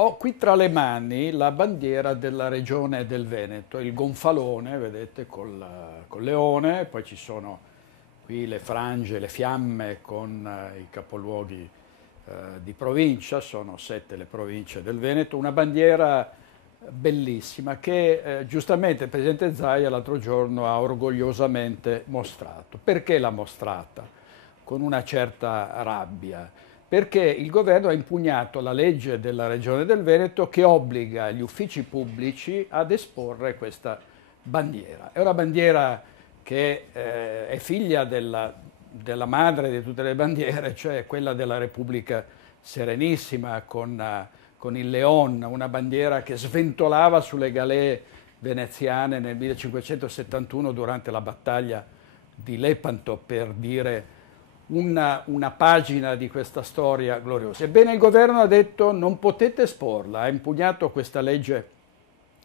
Ho qui tra le mani la bandiera della regione del Veneto, il gonfalone, vedete, col leone, poi ci sono qui le frange, le fiamme con i capoluoghi di provincia, sono 7 le province del Veneto, una bandiera bellissima che giustamente il Presidente Zaia l'altro giorno ha orgogliosamente mostrato. Perché l'ha mostrata? Con una certa rabbia, perché il governo ha impugnato la legge della Regione del Veneto che obbliga gli uffici pubblici ad esporre questa bandiera. È una bandiera che è figlia della madre di tutte le bandiere, cioè quella della Repubblica Serenissima con il Leon, una bandiera che sventolava sulle galee veneziane nel 1571 durante la battaglia di Lepanto, per dire una pagina di questa storia gloriosa. Ebbene, il governo ha detto non potete esporla, ha impugnato questa legge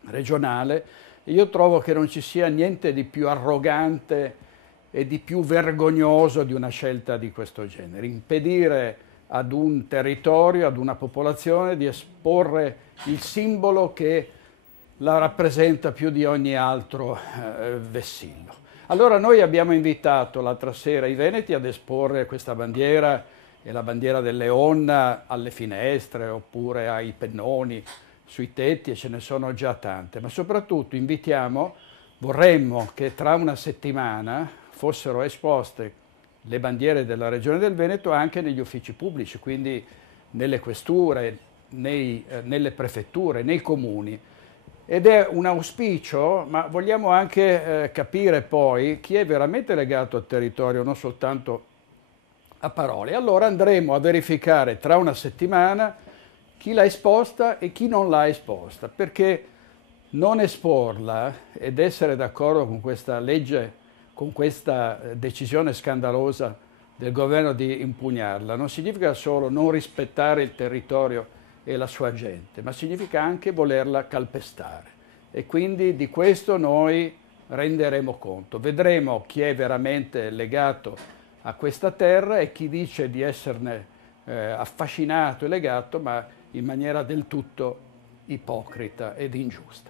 regionale. Io trovo che non ci sia niente di più arrogante e di più vergognoso di una scelta di questo genere. Impedire ad un territorio, ad una popolazione di esporre il simbolo che la rappresenta più di ogni altro vessillo. Allora noi abbiamo invitato l'altra sera i veneti ad esporre questa bandiera e la bandiera del Leon alle finestre oppure ai pennoni, sui tetti, e ce ne sono già tante, ma soprattutto vorremmo che tra una settimana fossero esposte le bandiere della Regione del Veneto anche negli uffici pubblici, quindi nelle questure, nelle prefetture, nei comuni. Ed è un auspicio, ma vogliamo anche capire poi chi è veramente legato al territorio, non soltanto a parole. Allora andremo a verificare tra una settimana chi l'ha esposta e chi non l'ha esposta, perché non esporla ed essere d'accordo con questa legge, con questa decisione scandalosa del governo di impugnarla, non significa solo non rispettare il territorio e la sua gente, ma significa anche volerla calpestare. E quindi di questo noi renderemo conto. Vedremo chi è veramente legato a questa terra e chi dice di esserne affascinato e legato, ma in maniera del tutto ipocrita ed ingiusta.